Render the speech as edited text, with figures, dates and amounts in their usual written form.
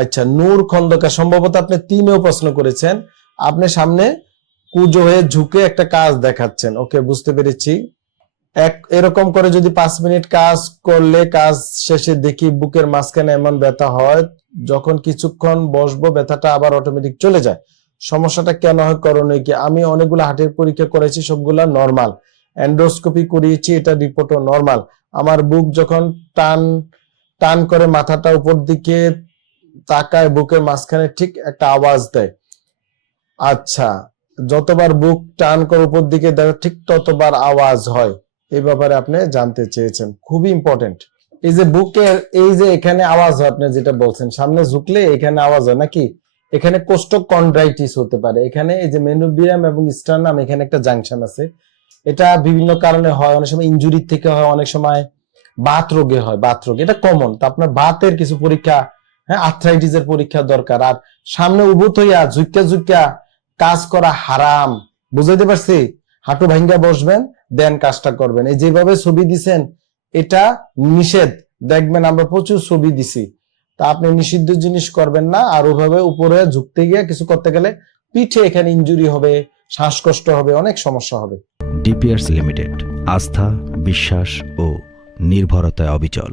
আচ্ছা, নূর খন্দকার, সম্ভবত আপনি 3-এও প্রশ্ন করেছেন। আপনি সামনে কুজো হয়ে ঝুঁকে একটা কাজ দেখাচ্ছেন। ওকে, বুঝতে পেরেছি। এরকম করে যদি 5 মিনিট কাজ করলে কাজ শেষে দেখি বুকের মাঝখানে এমন ব্যথা হয়, যখন কিছুক্ষণ বসবো ব্যথাটা আবার অটোমেটিক চলে যায়। সমস্যাটা কেন হয়, করণীয় কি? আমি অনেকগুলো হার্টের পরীক্ষা করেছি, সবগুলা নরমাল। এন্ডোস্কোপি করিয়েছি, এটা রিপোর্টও নরমাল। আমার বুক যখন টান টান করে মাথাটা উপর দিকে তাকায়, বুকের মাঝখানে ঠিক একটা আওয়াজ দেয়। আচ্ছা, যতবার বুক টান করে উপর দিকে দেখো ঠিক ততবার আওয়াজ হয়। এই ব্যাপারে আপনি জানতে চেয়েছেন, খুবই ইম্পর্টেন্ট। এই যে বুকের এই যে এখানে আওয়াজ হয়, আপনি যেটা বলছেন সামনে ঝুঁকলে এখানে আওয়াজ হয় নাকি? এখানে কোস্টোকন্ড্রাইটিস হতে পারে। এখানে এই যে মেনোবিয়াম এবং স্টার্নাম, এখানে একটা জাংশন আছে। এটা বিভিন্ন কারণে হয়, অনেক সময় ইনজুরি থেকে হয়, অনেক সময় বাত রোগে হয়। বাত রোগ এটা কমন। তো আপনার বাতের কিছু পরীক্ষা, হ্যাঁ, আর্থ্রাইটিসের পরীক্ষা দরকার। আর সামনে উবুত হইয়া ঝুঁকা ঝুঁকা কাজ করা হারাম, বুঝাইতে পারছি? হাঁটু ভাঙ্গা বসবেন, দেন কাজটা করবেন। এই যেভাবে ছবি দিছেন এটা নিষেধ। দেখবেন আমরা প্রচুর ছবি দিছি। তা আপনি নিষিদ্ধ জিনিস করবেন না। আর ওইভাবে উপরে ঝুঁকতে গিয়ে কিছু করতে গেলে পিঠে এখানে ইনজুরি হবে, শ্বাসকষ্ট হবে, অনেক সমস্যা হবে। ডিপিআরস লিমিটেড, আস্থা, বিশ্বাস ও নির্ভরতায় অবিচল।